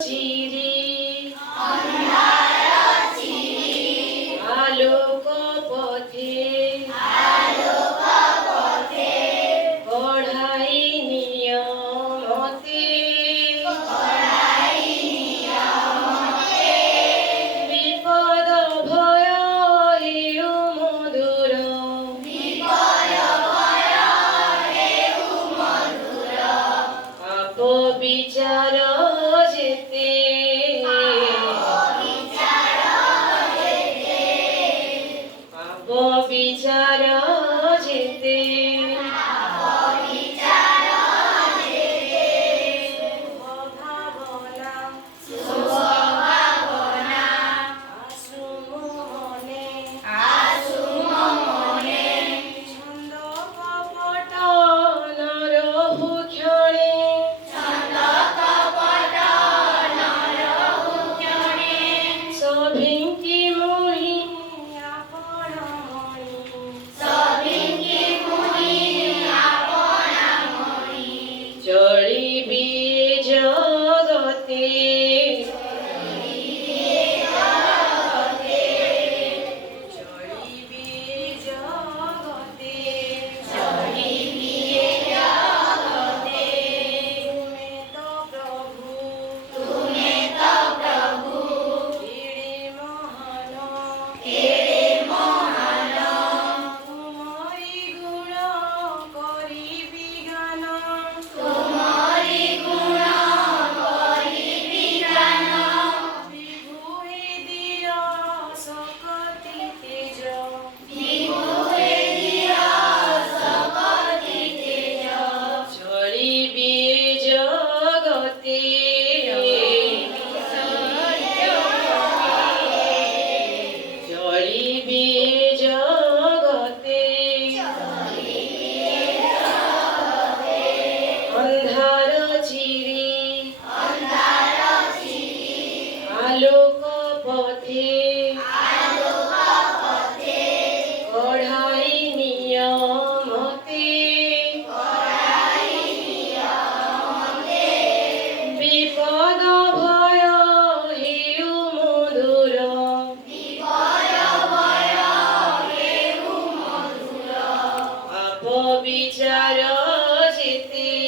চিরি আলোক পথে পঢ়াই নিয়মতে বিপদ ভয় হেউ মধুর অপবিচার যেতে অপবিচার যেতে চলিবি জগতে চলিবি জগতে তুমি তো প্রভু কেড়ে মহান তোমারি গুণ করিবি গান বিভু হে দিয় শকতি তেজ চলিবি জগতে চলিবি জগতে অন্ধার চিরি আলোক পথে পঢ়াই নিয়মতে বিপদ ভয় হেউ মধুর অপবিচার যেতে